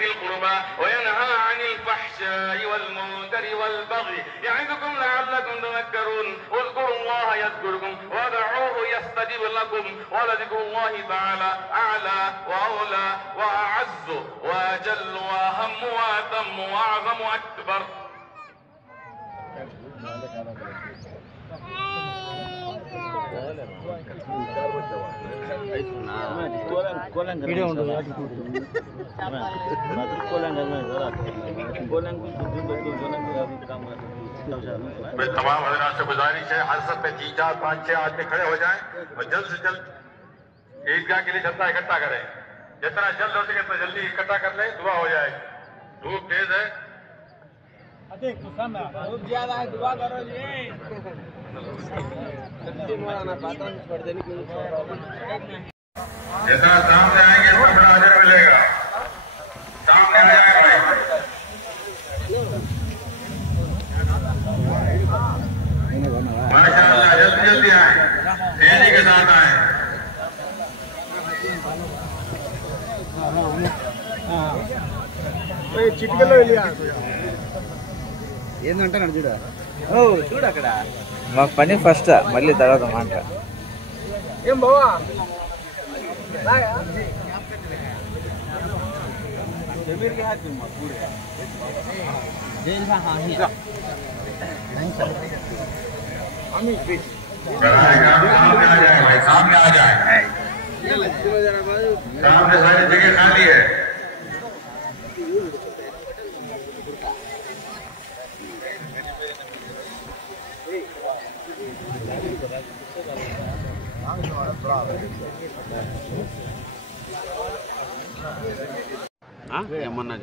ذي القربى وينهى عن الفحشاء والمنكر والبغي يعظكم لعلكم تذكرون اذكروا الله يذكركم ودعوه يستجب لكم ولذكر الله تعالى أعلى وأولى وأعز وأجل وأهم وأتم وأعظم وأكبر. तमाम हज़रात से गुजारिश है हज़रत पे 3, 4, 5, 6 आदमी खड़े हो जाएं और जल्द से जल्द ईदगाह के लिए जनता इकट्ठा करें। जितना जल्द हो सके उतना जल्दी इकट्ठा कर लें, दुआ हो जाएगी। धूप तेज है, धूप ज्यादा है, दुआ करो जी। जितना सामने आएंगे उतना बड़ा अजर मिलेगा। सामने आ जाए भाई। माशाअल्लाह, जल्दी जल्दी आए, तेजी के साथ आए। చిటికలో వెళ్ళి ఏందంటాడు చూడ చూడు అక్కడ మాకు పని ఫస్ట్, మళ్ళీ తర్వాత మాట. ఏం బావా सामने आ जाए, सामने सारी जगह खाली है।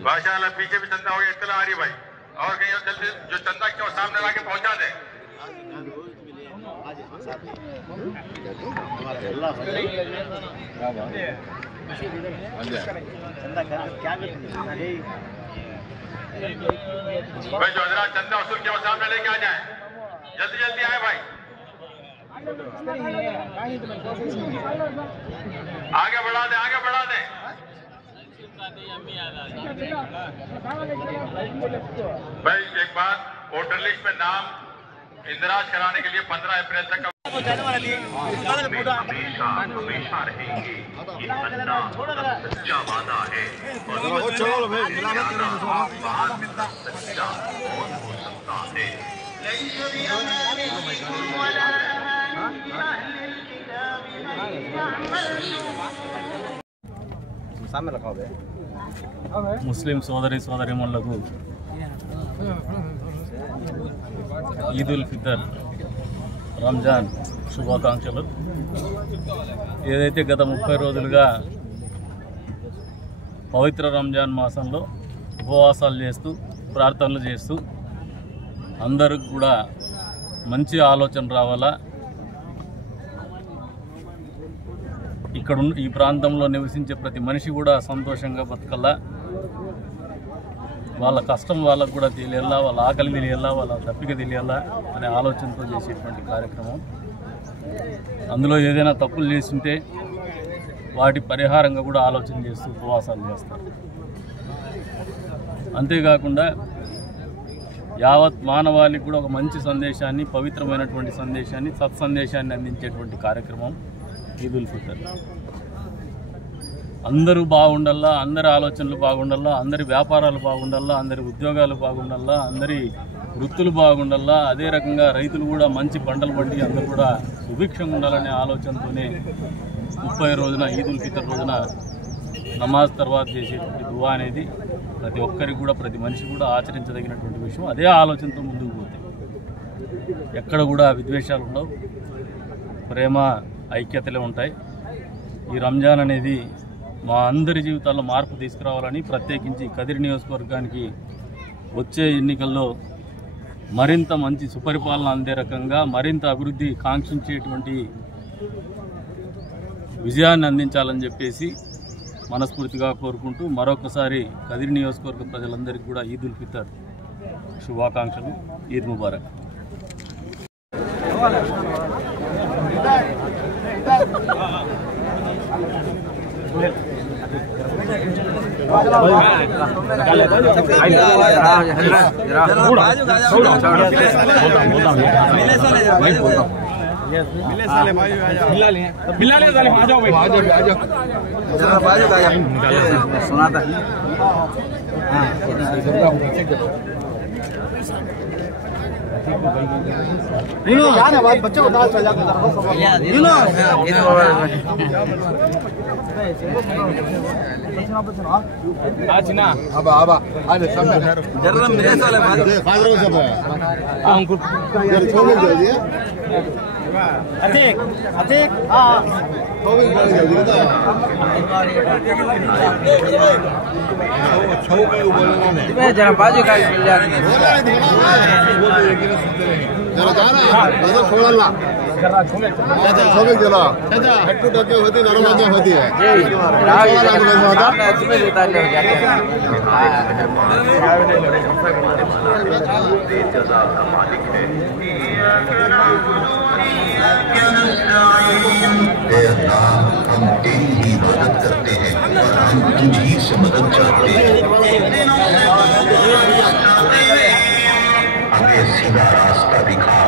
माशाअल्लाह, पीछे भी चंदा हो गया, इत्तला आ रही भाई। और कहीं जल्दी जो चंदा क्यों सामने लाके पहुंचा दे। भाई जो हजरात चंदा वसूल किया वो सामने लेके आ जाए, जल्दी जल्दी आए भाई। आगे बढ़ा दे, आगे बढ़ा दे। भाई एक बात, वोटर लिस्ट में नाम इंदराज कराने के लिए 15 अप्रैल तक का हमेशा रहेंगे। ये अल्लाह सच्चा वादा है और सच्चा कौन हो सकता है। ముస్లిం సోదరి సోదరీమణులకు ఈద్ ఉల్ ఫితర్ రంజాన్ శుభాకాంక్షలు. ఏదైతే గత 30 రోజులుగా పవిత్ర రంజాన్ మాసంలో ఉపవాసాలు చేస్తూ ప్రార్థనలు చేస్తూ అందరికి కూడా మంచి ఆలోచన రావాలా, ఇక్కడ ఈ ప్రాంతంలో నివసించే ప్రతి మనిషి కూడా సంతోషంగా బతకల్లా, వాళ్ళ కష్టం వాళ్ళకు కూడా తెలియాలా, వాళ్ళ ఆకలి తెలియాలా, వాళ్ళ దప్పిక తెలియాలా అనే ఆలోచనతో చేసేటువంటి కార్యక్రమం. అందులో ఏదైనా తప్పులు చేస్తుంటే వాటి పరిహారంగా కూడా ఆలోచన చేస్తూ ఉపవాసాలు చేస్తారు. అంతేకాకుండా యావత్ మానవాళికి కూడా ఒక మంచి సందేశాన్ని, పవిత్రమైనటువంటి సందేశాన్ని, సత్సందేశాన్ని అందించేటువంటి కార్యక్రమం ఈద్ ఉల్ ఫితర్. అందరూ బాగుండాలా, అందరి ఆలోచనలు బాగుండాలా, అందరి వ్యాపారాలు బాగుండాలా, అందరి ఉద్యోగాలు బాగుండాలా, అందరి వృత్తులు బాగుండాలా, అదే రకంగా రైతులు కూడా మంచి పంటలు పండి అందరూ కూడా సుభిక్షంగా ఉండాలనే ఆలోచనతోనే 30 రోజున ఈద్ ఉల్ ఫితర్ రోజున నమాజ్ తర్వాత చేసేటువంటి దువా అనేది ప్రతి ఒక్కరికి కూడా, ప్రతి మనిషి కూడా ఆచరించదగినటువంటి విషయం. అదే ఆలోచనతో ముందుకు పోతే ఎక్కడ కూడా విద్వేషాలు ఉండవు, ప్రేమ ఐక్యతలే ఉంటాయి. ఈ రంజాన్ అనేది మా అందరి జీవితాల్లో మార్పు తీసుకురావాలని, ప్రత్యేకించి కదిరి నియోజకవర్గానికి వచ్చే ఎన్నికల్లో మరింత మంచి సుపరిపాలన అందే రకంగా, మరింత అభివృద్ధి కాంక్షించేటువంటి విజయాన్ని అందించాలని చెప్పేసి మనస్ఫూర్తిగా కోరుకుంటూ మరొకసారి కదిరి నియోజకవర్గ ప్రజలందరికీ కూడా ఈద్ ఉల్ ఫితర్ శుభాకాంక్షలు. ఈద్ ముబారక్. सुना था बच्चे को दाल चला जरा बाजू का मिल जाती होती नरम होती है हम तेरी ही मदद करते हैं और हम तुझी से मदद चाहते हैं। हमें सीधा रास्ता दिखा।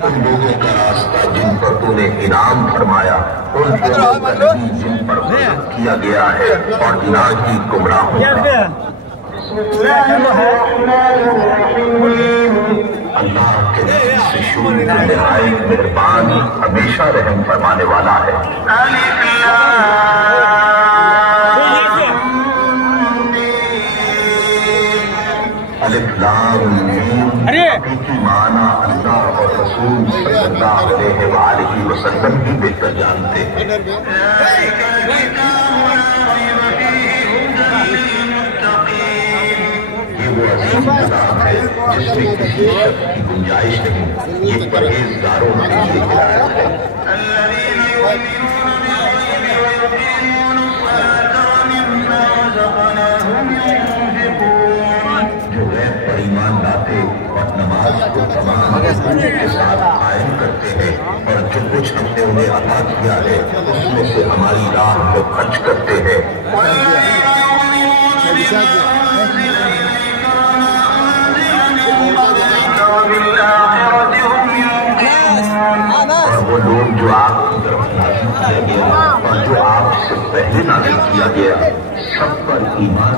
उन लोगों का रास्ता जिन पर तूने इनाम फरमाया, उन लोगों का नहीं जिन पर किया गया है और इनाम की गुमराहों अल्लाह के से शुरू निहायत मेहरबानी हमेशा रहम फरमाने वाला है। अलिफ लाम मीम की माना अल्लाह और रसूल सल्लल्लाहु अलैहि वसल्लम ही बेहतर जानते हैं। ये वो अजीम किताब है जिसमें किसी शक की गुंजाइश नहीं। ये परहेजगारों के लिए हिदायत है। जो गैब पर ईमान लाते और नमाज को तमाम के साथ कायम करते हैं और जो कुछ हमने उन्हें अता किया है उसमें से हमारी राह में खर्च करते हैं। और वो लोग जो आपकी तरफ नाज़िल किया गया और जो आपसे पहले नाज़िल किया गया सब पर ईमान